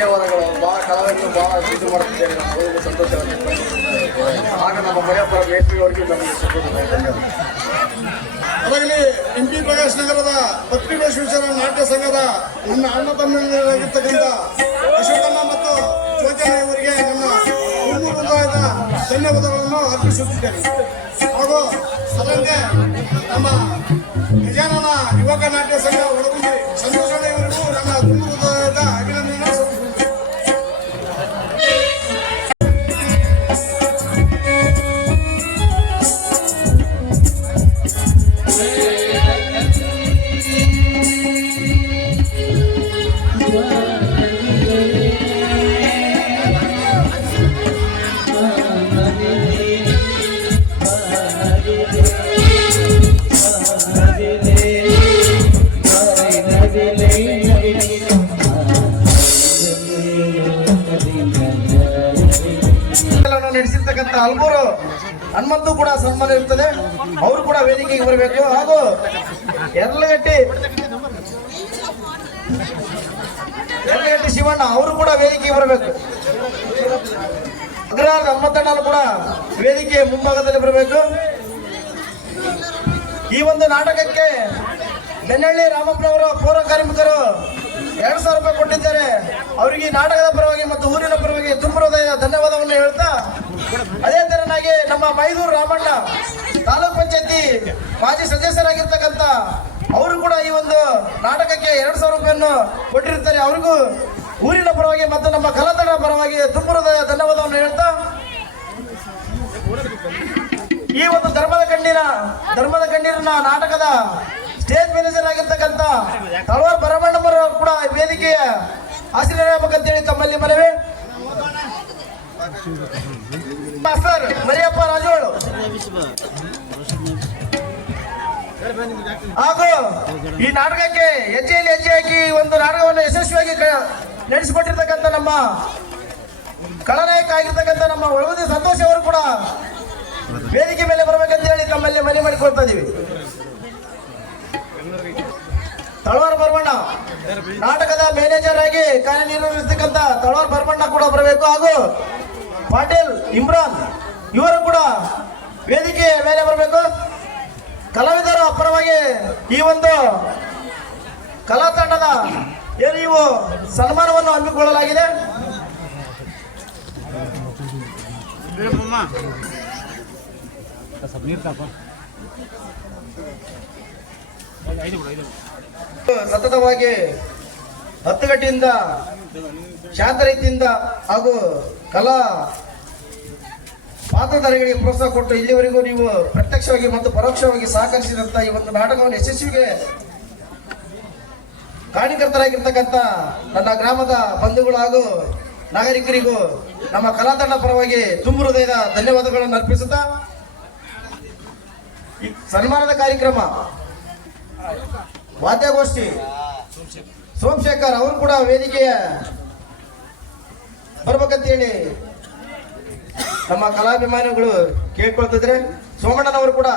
ಧನ್ಯವಾದಗಳು. ಬಹಳ ಕಲಾವಿದರು ಬಹಳ ಇದು ಮಾಡ್ತಿದ್ದೇವೆ, ನಮ್ಗೆ ಸಂತೋಷವಾಗಿದೆ. ಆಗ ನಮ್ಮ ಮನೆಯಪ್ಪರ ಮೇಸ್ತ್ರಿಯವರಿಗೆ ನಮಗೆ ಸಂತೋಷ. ಅದರಲ್ಲಿ MP ಪ್ರಕಾಶ್ ನಗರದ ಪತ್ರಿಕೋಶ್ವೇಶ್ವರ ನಾಟ್ಯ ಸಂಘದ ನನ್ನ ಅಣ್ಣ ತಮ್ಮಂದಿರಾಗಿರ್ತಕ್ಕಂಥ ಅಶೋಕಣ್ಣ ಮತ್ತು ಚೋಚಣ್ಣ ಇವರಿಗೆ ನನ್ನ ಹೃದಯದ ಧನ್ಯವಾದಗಳನ್ನು ಅರ್ಪಿಸುತ್ತಿದ್ದೇನೆ. ಹಾಗೂ ಅದರಂತೆ ನಮ್ಮ ಗಜಾನನ ಯುವಕ ನಾಟ್ಯ ಸಂಘ ಒಳಗುಂದಿ ಸಂತೋಷಣ್ಣ ಇವರಿಗೂ ನನ್ನ ಹೃದಯದ ಅಭಿನಂದನೆ ಸಲ್ಲಿಸುತ್ತೇನೆ. ನಡೆಸಿರ್ತಕ್ಕಂಥ ಅಲ್ಬೂರು ಹನುಮಂತು ಕೂಡ ಸನ್ಮಾನ ಇರ್ತದೆ, ಅವರು ಕೂಡ ವೇದಿಕೆಗೆ ಬರಬೇಕು. ಹಾಗೂ ಯರ್ಲಗಟ್ಟಿ ಶಿವಣ್ಣ ಅವರು ಕೂಡ ವೇದಿಕೆಗೆ ಬರಬೇಕು. ಅಗ್ರಹಾರ ಹನುಮಂತಣ್ಣ ಕೂಡ ವೇದಿಕೆ ಮುಂಭಾಗದಲ್ಲಿ ಬರಬೇಕು. ಈ ಒಂದು ನಾಟಕಕ್ಕೆ ಬೆನ್ನಳ್ಳಿ ರಾಮಪ್ಪನವರು ಪೌರ ಕಾರ್ಮಿಕರು 2,000 ರೂಪಾಯಿ ಕೊಟ್ಟಿದ್ದಾರೆ. ಅವರಿಗೆ ನಾಟಕದ ಪರವಾಗಿ ಮತ್ತು ಊರಿನ ಪರವಾಗಿ ತುಂಬ ಹೃದಯದ ಧನ್ಯವಾದವನ್ನು ಹೇಳ್ತಾ, ಅದೇ ತರನಾಗಿ ನಮ್ಮ ಮೈದೂರು ರಾಮಣ್ಣ ತಾಲೂಕ್ ಪಂಚಾಯತಿ ಮಾಜಿ ಸದಸ್ಯರಾಗಿರ್ತಕ್ಕಂಥ ಅವರು ಕೂಡ ಈ ಒಂದು ನಾಟಕಕ್ಕೆ 2,000 ರೂಪಾಯಿಯನ್ನು ಕೊಟ್ಟಿರ್ತಾರೆ. ಅವ್ರಿಗೂ ಊರಿನ ಪರವಾಗಿ ಮತ್ತು ನಮ್ಮ ಕಲಾತಂಡ ಪರವಾಗಿ ತುಂಬ ಹೃದಯ ಧನ್ಯವಾದವನ್ನು ಹೇಳ್ತಾ, ಈ ಒಂದು ಧರ್ಮದ ಕಣ್ಣೀರಿನ ನಾಟಕದ ಸ್ಟೇಜ್ ಮ್ಯಾನೇಜರ್ ಆಗಿರ್ತಕ್ಕಂಥ ತಳವಾರ್ ಭರಮಣ್ಣವರು ಕೂಡ ವೇದಿಕೆಯ ಆಶೀರ್ವಾದಬೇಕಂತೇಳಿ ತಮ್ಮಲ್ಲಿ ಮನವಿ. ಮಾಸ್ಟರ್ ಮರಿಯಪ್ಪ ರಾಜೋಳು ಹಾಗೂ ಈ ನಾಟಕಕ್ಕೆ ಹೆಜ್ಜೆಯಲ್ಲಿ ಹೆಜ್ಜೆ ಹಾಕಿ ಒಂದು ನಾಟಕವನ್ನು ಯಶಸ್ವಿಯಾಗಿ ನಡೆಸಿಕೊಟ್ಟಿರ್ತಕ್ಕಂಥ ನಮ್ಮ ಖಳನಾಯಕ ಆಗಿರ್ತಕ್ಕಂಥ ನಮ್ಮ ಒಳಗುದಿ ಸಂತೋಷ್ ಅವರು ಕೂಡ ವೇದಿಕೆ ಮೇಲೆ ಬರಬೇಕಂತ ಹೇಳಿ ತಮ್ಮಲ್ಲಿ ಮನವಿ ಮಾಡಿಕೊಳ್ತಾ ಇದೀವಿ. ತಳವಾರ್ ಭರಮಣ್ಣ ನಾಟಕದ ಮ್ಯಾನೇಜರ್ ಆಗಿ ಕಾರ್ಯನಿರ್ವಹಿಸತಕ್ಕಂಥ ತಳವಾರ್ ಭರಮಣ್ಣ ಕೂಡ ಬರಬೇಕು. ಹಾಗೂ ಪಾಟೀಲ್ ಇಮ್ರಾನ್ ಇವರು ಕೂಡ ವೇದಿಕೆ ಮೇಲೆ ಬರಬೇಕು. ಕಲಾವಿದರ ಪರವಾಗಿ ಈ ಒಂದು ಕಲಾ ತಂಡದ ಏನು ಇವು ಸನ್ಮಾನವನ್ನು ಹಮ್ಮಿಕೊಳ್ಳಲಾಗಿದೆ. ಸತತವಾಗಿ 10 ಗಂಟೆಯಿಂದ ಶಾಂತ ರೀತಿಯಿಂದ ಹಾಗೂ ಕಲಾ ಪಾತ್ರಧಾರಿಗಳಿಗೆ ಪ್ರೋತ್ಸಾಹ ಕೊಟ್ಟು ಇಲ್ಲಿವರೆಗೂ ನೀವು ಪ್ರತ್ಯಕ್ಷವಾಗಿ ಮತ್ತು ಪರೋಕ್ಷವಾಗಿ ಸಹಕರಿಸಿದಂತ ಈ ಒಂದು ನಾಟಕವನ್ನು ಯಶಸ್ವಿಗೆ ಕಾರಣೀಕರ್ತರಾಗಿರ್ತಕ್ಕಂಥ ನನ್ನ ಗ್ರಾಮದ ಬಂಧುಗಳು ಹಾಗೂ ನಾಗರಿಕರಿಗೂ ನಮ್ಮ ಕಲಾತಂಡ ಪರವಾಗಿ ತುಂಬ ಹೃದಯದ ಧನ್ಯವಾದಗಳನ್ನು ಅರ್ಪಿಸುತ್ತಾ, ಈ ಸನ್ಮಾನದ ಕಾರ್ಯಕ್ರಮ ವಾದ್ಯಗೋಷ್ಠಿ ಸೋಮಶೇಖರ್ ಅವರು ಕೂಡ ವೇದಿಕೆಯ ಬರ್ಬೇಕಂತೇಳಿ ನಮ್ಮ ಕಲಾಭಿಮಾನಿಗಳು ಕೇಳ್ಕೊಳ್ತಿದ್ರೆ, ಸೋಮಣ್ಣನವರು ಕೂಡ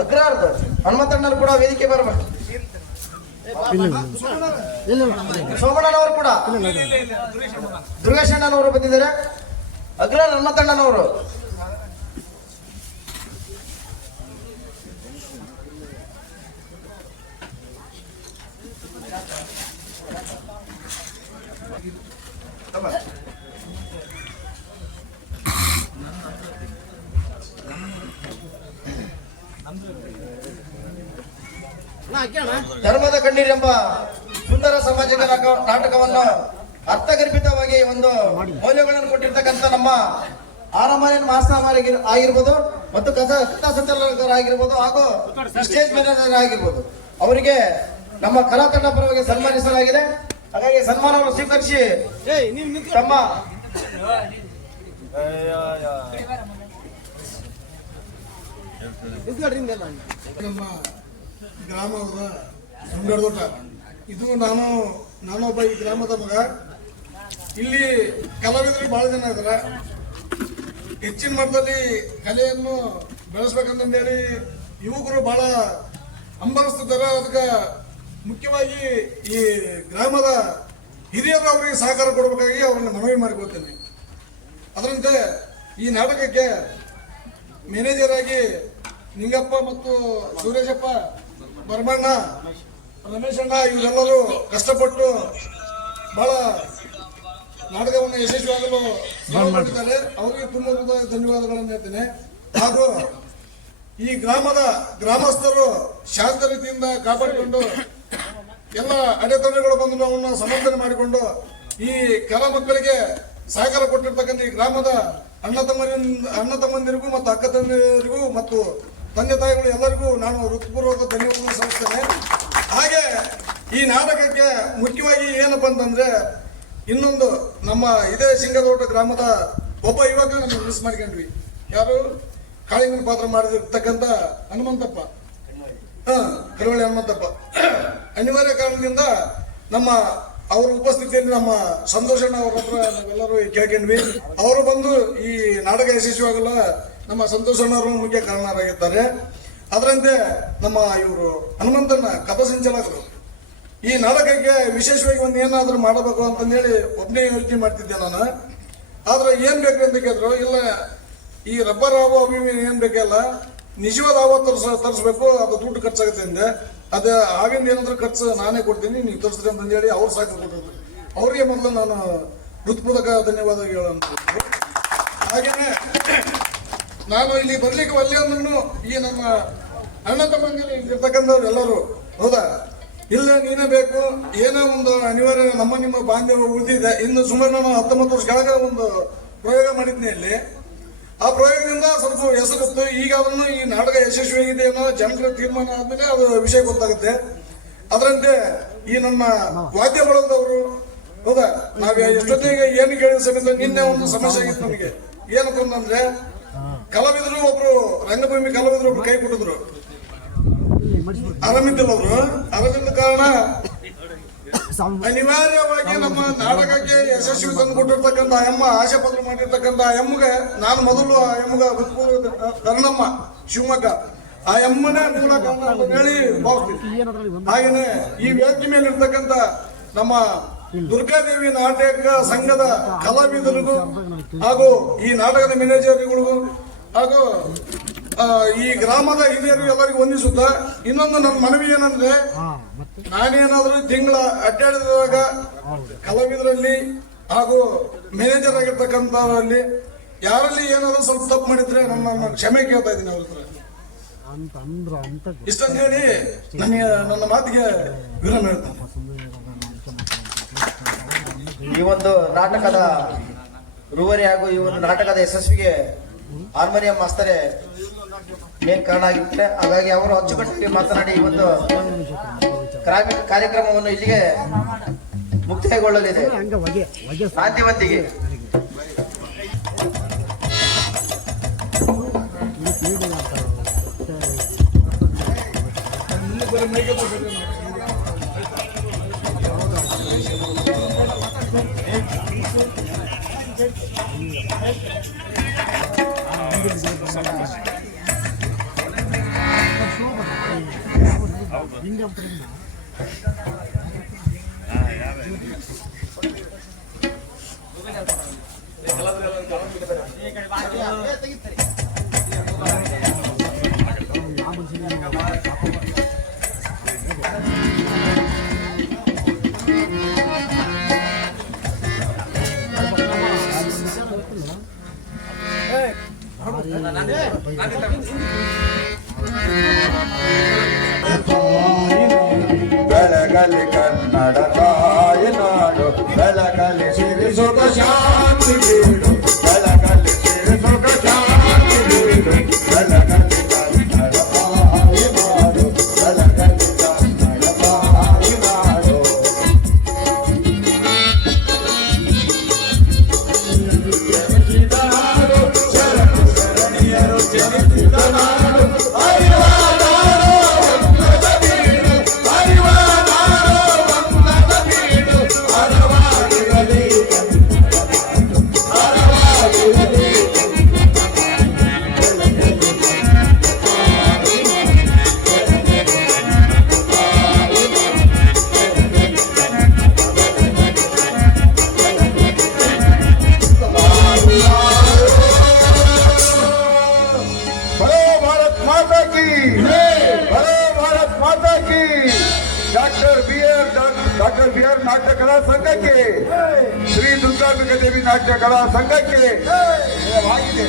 ಅಗ್ರಹಾರದ ಹನುಮಂತಣ್ಣರು ಕೂಡ ವೇದಿಕೆ ಬರಬೇಕು. ಸೋಮಣ್ಣನವರು ಕೂಡ ದುರ್ಗೇಶಣ್ಣನವರು ಬಂದಿದ್ದಾರೆ. ಅಗ್ರಹಾರ ಹನುಮಂತಣ್ಣನವರು ಧರ್ಮದ ಕಣ್ಣೀರೆಂಬ ಸುಂದರ ಸಾಮಾಜಿಕ ನಾಟಕವನ್ನು ಅರ್ಥಗರ್ಭಿತವಾಗಿ ಒಂದು ಮೌಲ್ಯಗಳನ್ನು ಕೊಟ್ಟಿರ್ತಕ್ಕಂಥ ನಮ್ಮ ಆರಮಾಯನ್ ಮಾಸ್ಟರ್ ಆಗಿರ್ಬೋದು ಮತ್ತು ಕಥಾ ಸಂಚಾಲಕರಾಗಿರ್ಬೋದು ಹಾಗೂ ಸ್ಟೇಜ್ ಮ್ಯಾನೇಜರ್ ಆಗಿರ್ಬೋದು ಅವರಿಗೆ ನಮ್ಮ ಕಲಾ ತಂಡ ಪರವಾಗಿ ಸನ್ಮಾನಿಸಲಾಗಿದೆ. ಹಾಗಾಗಿ ಸನ್ಮಾನವನ್ನು ಸ್ವೀಕರಿಸಿ ತಮ್ಮ ನಮ್ಮ ಗ್ರಾಮದ ಸುಂದರದೋಟ ಇದು ನಾನೊಬ್ಬ ಈ ಗ್ರಾಮದ ಮಗ. ಇಲ್ಲಿ ಕಲಾವಿದರು ಬಹಳ ಜನ ಇದ್ದಾರೆ. ಹೆಚ್ಚಿನ ಮಟ್ಟದಲ್ಲಿ ಕಲೆಯನ್ನು ಬೆಳೆಸ್ಬೇಕಂತಂದೇಳಿ ಯುವಕರು ಬಹಳ ಹಂಬಲಿಸ್ತಿದ್ದಾರೆ. ಅದಕ್ಕೆ ಮುಖ್ಯವಾಗಿ ಈ ಗ್ರಾಮದ ಹಿರಿಯರು ಅವರಿಗೆ ಸಹಕಾರ ಕೊಡಬೇಕಾಗಿ ಅವರನ್ನು ಮನವಿ ಮಾಡಿಕೊಳ್ತೇನೆ. ಅದರಂತೆ ಈ ನಾಟಕಕ್ಕೆ ಮ್ಯಾನೇಜರ್ ಆಗಿ ನಿಂಗಪ್ಪ ಮತ್ತು ಸುರೇಶಪ್ಪ, ಬರ್ಮಣ್ಣ, ರಮೇಶಣ್ಣ ಇವರೆಲ್ಲರೂ ಕಷ್ಟಪಟ್ಟು ಬಹಳ ನಾಟಕವನ್ನು ಯಶಸ್ವಿಯಾಗಲು ಮಾಡಿದ್ದಾರೆ. ಅವರಿಗೆ ತುಂಬ ಧನ್ಯವಾದಗಳನ್ನು ಹೇಳ್ತೇನೆ. ಹಾಗೂ ಈ ಗ್ರಾಮದ ಗ್ರಾಮಸ್ಥರು ಶಾಂತ ರೀತಿಯಿಂದ ಕಾಪಾಡಿಕೊಂಡು ಎಲ್ಲ ಅಡೆತಡೆಗಳು ಬಂದು ಅವನ್ನ ಸಮರ್ಥನೆ ಮಾಡಿಕೊಂಡು ಈ ಕಲಾ ಮಕ್ಕಳಿಗೆ ಸಹಕಾರ ಕೊಟ್ಟಿರ್ತಕ್ಕಂಥ ಈ ಗ್ರಾಮದ ಅಣ್ಣ ತಮ್ಮಂದಿರಿಗೂ ಮತ್ತು ಅಕ್ಕ ತಂದೆಯರಿಗೂ ಮತ್ತು ತಂದೆ ತಾಯಿಗಳು ಎಲ್ಲರಿಗೂ ನಾನು ಹೃತ್ಪೂರ್ವಕ ಧನ್ಯವಾದ ಸಲ್ಲಿಸ್ತೇನೆ. ಹಾಗೆ ಈ ನಾಟಕಕ್ಕೆ ಮುಖ್ಯವಾಗಿ ಏನಪ್ಪ ಅಂತಂದ್ರೆ, ಇನ್ನೊಂದು ನಮ್ಮ ಇದೇ ಸಿಂಗದೋಟ ಗ್ರಾಮದ ಒಬ್ಬ ಯುವಕ ನಮ್ಮ ಮಿಸ್ ಮಾಡ್ಕೊಂಡ್ವಿ. ಯಾರು? ಕಾಳಿಂಗನ ಪಾತ್ರ ಮಾಡಿರ್ತಕ್ಕಂಥ ಹನುಮಂತಪ್ಪ, ಕರವಳ್ಳಿ ಹನುಮಂತಪ್ಪ. ಅನಿವಾರ್ಯ ಕಾರಣದಿಂದ ನಮ್ಮ ಅವರ ಉಪಸ್ಥಿತಿಯಲ್ಲಿ ನಮ್ಮ ಸಂತೋಷಣ್ಣ ಅವರ ಹತ್ರ ನಾವೆಲ್ಲರೂ ಕೇಳ್ಕೊಂಡ್ವಿ. ಅವರು ಬಂದು ಈ ನಾಟಕ ಯಶಸ್ವಿಯಾಗಲ್ಲ ನಮ್ಮ ಸಂತೋಷಣ್ಣವರು ಮುಖ್ಯ ಕಾರಣರಾಗಿದ್ದಾರೆ. ಅದರಂತೆ ನಮ್ಮ ಇವರು ಹನುಮಂತನ ಕಥಾಸಂಚಾಲಕರು ಈ ನಾಟಕಕ್ಕೆ ವಿಶೇಷವಾಗಿ ಒಂದು ಏನಾದರೂ ಮಾಡಬೇಕು ಅಂತಂದೇಳಿ ಒಬ್ಬನೇ ಯೋಚನೆ ಮಾಡ್ತಿದ್ದೆ ನಾನು. ಆದ್ರೆ ಏನ್ ಬೇಕು ಅಂತ ಕೇಳಿದ್ರು, ಇಲ್ಲ ಈ ರಬ್ಬರ್ ಹಾವು ಅವು ಏನ್ ಬೇಕಲ್ಲ, ನಿಜವಾದ ಹಾವು ತರಿಸ್ಬೇಕು, ಅದು ದುಡ್ಡು ಖರ್ಚಾಗುತ್ತೆ ಅಂದೆ. ಅದು ಹಾವಿಂದ ಏನಾದ್ರೂ ಖರ್ಚು ನಾನೇ ಕೊಡ್ತೀನಿ, ನೀವು ತರಿಸ್ರಿ ಅಂತಂದೇಳಿ ಅವ್ರು ಸಾಕು ಕೊಟ್ಟಿದ್ರು. ಅವರಿಗೆ ಮೊದಲು ನಾನು ಹೃತ್ಪೂರ್ವಕ ಧನ್ಯವಾದ ಹೇಳಂತ. ಹಾಗೇನೆ ನಾನು ಇಲ್ಲಿ ಬರ್ಲಿಕ್ಕೆ ಒಲ್ಲೆ ಅಂದ್ರೂ ಈ ನಮ್ಮ ಅಣ್ಣ ತಮ್ಮಂದಿರು ಇರ್ತಕ್ಕಂಥವ್ರು ಎಲ್ಲರೂ, ಹೌದಾ, ಇಲ್ಲ ನೀನೇ ಬೇಕು, ಏನೋ ಒಂದು ಅನಿವಾರ್ಯ ನಮ್ಮ ನಿಮ್ಮ ಬಾಂಧವ್ಯ ಉಳಿದಿದೆ. ಇನ್ನು ಸುಮಾರು ನಾನು 19 ವರ್ಷ ಕೆಳಗೆ ಒಂದು ಪ್ರಯೋಗ ಮಾಡಿದ್ನಿ ಇಲ್ಲಿ. ಆ ಪ್ರಯೋಗದಿಂದ ಸ್ವಲ್ಪ ಹೆಸರಿತ್ತು. ಈಗ ಅದನ್ನು ಈ ನಾಟಕ ಯಶಸ್ವಿಯಾಗಿದೆ ಅನ್ನೋ ಜನರ ತೀರ್ಮಾನ ಆದ್ಮೇಲೆ ಅದು ವಿಷಯ ಗೊತ್ತಾಗುತ್ತೆ. ಅದರಂತೆ ಈ ನಮ್ಮ ವಾದ್ಯ ಬಳಗದವರು, ಹೌದಾ, ನಾವ್ ಎಷ್ಟೊತ್ತಿಗೆ ಏನು ಕೇಳಿದ ಸಮೇತ ನಿನ್ನೆ ಒಂದು ಸಮಸ್ಯೆ ಆಗಿತ್ತು ನಮಗೆ. ಏನಪ್ಪ ಅಂತಂದ್ರೆ, ಕಲಾವಿದರು ಒಬ್ರು ರಂಗಭೂಮಿ ಕಲಾವಿದರು ಒಬ್ರು ಕೈ ಕೊಟ್ಟಿದ್ರು, ಆರಾಮಿದ್ದಿಲ್ಲ ಅವರು. ಆರಾಮಿದ್ದ ಕಾರಣ ಅನಿವಾರ್ಯವಾಗಿ ನಮ್ಮ ನಾಟಕಕ್ಕೆ ಯಶಸ್ವಿ ತಂದು ಕೊಟ್ಟಿರ್ತಕ್ಕಂಥ ಅಮ್ಮ, ಆಶೆ ಪತ್ರ ಮಾಡಿರ್ತಕ್ಕಂಥ ಎಮ್ಮಗೆ ನಾನು ಮೊದಲು ಆ ಎಮ್ಮಗೆ ಕರ್ಣಮ್ಮ ಶಿವಮೊಗ್ಗ, ಆ ಎಮ್ಮನೇ ಮೂಲ ಕಾರಣ ಅಂತ ಹೇಳಿ ಭಾವಿಸ್ತೀನಿ. ಹಾಗೇನೆ ಈ ವೇದಿಕೆ ಮೇಲೆ ಇರ್ತಕ್ಕಂಥ ನಮ್ಮ ದುರ್ಗಾದೇವಿ ನಾಟಕ ಸಂಘದ ಕಲಾವಿದರಿಗೂ ಹಾಗೂ ಈ ನಾಟಕದ ಮ್ಯಾನೇಜರ್ಗಳಿಗೂ ಹಾಗೂ ಈ ಗ್ರಾಮದ ಹಿರಿಯರು ಎಲ್ಲರಿಗೂ ವಂದಿಸುತ್ತಾ, ಇನ್ನೊಂದು ನನ್ನ ಮನವಿ ಏನಂದ್ರೆ, ನಾನೇನಾದ್ರೂ ತಿಂಗಳ ಅಡ್ಡಾಡಿದಾಗ ಕಲಾವಿದರಲ್ಲಿ ಹಾಗೂ ಮ್ಯಾನೇಜರ್ ಆಗಿರ್ತಕ್ಕಂಥವರಲ್ಲಿ ಯಾರಲ್ಲಿ ಏನಾದ್ರೂ ಸ್ವಲ್ಪ ತಪ್ಪು ಮಾಡಿದ್ರೆ ನನ್ನ ಕ್ಷಮೆ ಕೇಳ್ತಾ ಇದ್ದೀನಿ ಅವ್ರ ಹತ್ರ. ಇಷ್ಟಂತ ಹೇಳಿ ನನಗೆ ನನ್ನ ಮಾತಿಗೆ ವಿರಾಮ ಹೇಳ್ತೇನೆ. ಈ ಒಂದು ನಾಟಕದ ರೂವಾರಿ ಹಾಗೂ ಈ ಒಂದು ನಾಟಕದ ಯಶಸ್ವಿಗೆ ಹಾರ್ಮೋನಿಯಂ ಮಾಸ್ತರೇ ಮೇನ್ ಕಾರಣ ಆಗಿರ್ತಾರೆ. ಹಾಗಾಗಿ ಅವರು ಅಚ್ಚುಕಟ್ಟಾಗಿ ಮಾತನಾಡಿ ಈ ಒಂದು ಕಾರ್ಯಕ್ರಮವನ್ನು ಇಲ್ಲಿಗೆ ಮುಕ್ತಾಯಗೊಳ್ಳಲಿದೆ. ಶಾಂತಿವಂತಿಗೆ ಬೆಳಗಲಿ ಕನ್ನಡ ತಾಯಿನಾಡು, ಬೆಳಗಲಿ ಸಿರಿ ಸುಖ ಶಾಂತಿ ಬೀಡು, ಬೆಳಗಲಿ ಸಿರಿ ಸುಖ ಶಾಂತಿ ಬೀಡು, ಬೆಳಗಲಿ ಕನ್ನಡ ತಾಯಿನಾಡು, ಬೆಳಗಲಿ ಕನ್ನಡ ತಾಯಿನಾಡು. ಜನಿಸಿದ ನಾಡು, ಶರಣು ಶರಣಿಯರು ಜನಿಸಿದ ನಾಡು, ನಾಟ್ಯ ಕಲಾ ಸಂಘಕ್ಕೆ, ಶ್ರೀ ದುರ್ಗಾಂಬಿಕಾ ದೇವಿ ನಾಟ್ಯ ಕಲಾ ಸಂಘಕ್ಕೆ ಆಗಿದೆ.